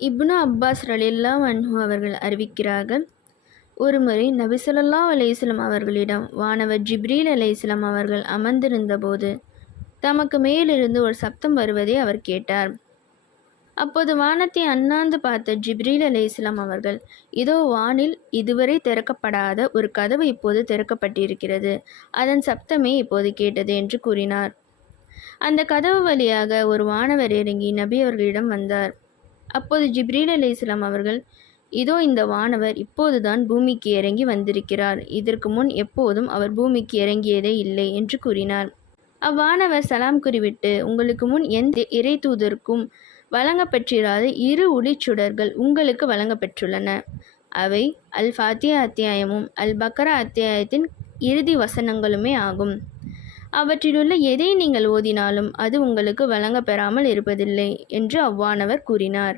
இப்னு Abbas ரலில்லா வன்ஹு அவர்கள் அறிவிக்கிறார்கள் ஒருமுறை நபிசலல்லா அலையம் அவர்களிடம் வானவர் ஜிப்ரீல் அலையம் அவர்கள் அமர்ந்திருந்தபோது தமக்கு மேலிருந்து ஒரு சப்தம் வருவதை அவர் கேட்டார். அப்போது வானத்தை அண்ணாந்து பார்த்த ஜிப்ரீல் அலையம் அவர்கள் இதோ வானில் இதுவரை திறக்கப்படாத ஒரு கதவு இப்போது திறக்கப்பட்டிருக்கிறது. அதன் சப்தமே இப்போது கேட்டது என்று கூறினார். அந்த கதவு வழியாக ஒரு வானவர் இறங்கி நபி அவர்களிடம் வந்தார். அப்போது ஜிப்ரீல் அலைஹிஸ்ஸலாம் அவர்கள் இதோ இந்த வானவர் இப்போதுதான் பூமிக்கு இறங்கி வந்திருக்கிறார். இதற்கு முன் எப்போதும் அவர் பூமிக்கு இறங்கியதே இல்லை என்று கூறினார். அவ்வானவர் சலாம் குறிவிட்டு உங்களுக்கு முன் எந்த இறை தூதருக்கும் வழங்கப்பெற்றிராத இரு ஒளிச்சுடர்கள் உங்களுக்கு வழங்கப்பெற்றுள்ளன. அவை அல் ஃபாத்தியா அத்தியாயமும் அல் பக்ரா அத்தியாயத்தின் இறுதி வசனங்களுமே ஆகும். அவற்றிலுள்ள எதை நீங்கள் ஓதினாலும் அது உங்களுக்கு வழங்கப்பெறாமல் இருப்பதில்லை என்று அவ்வானவர் கூறினார்.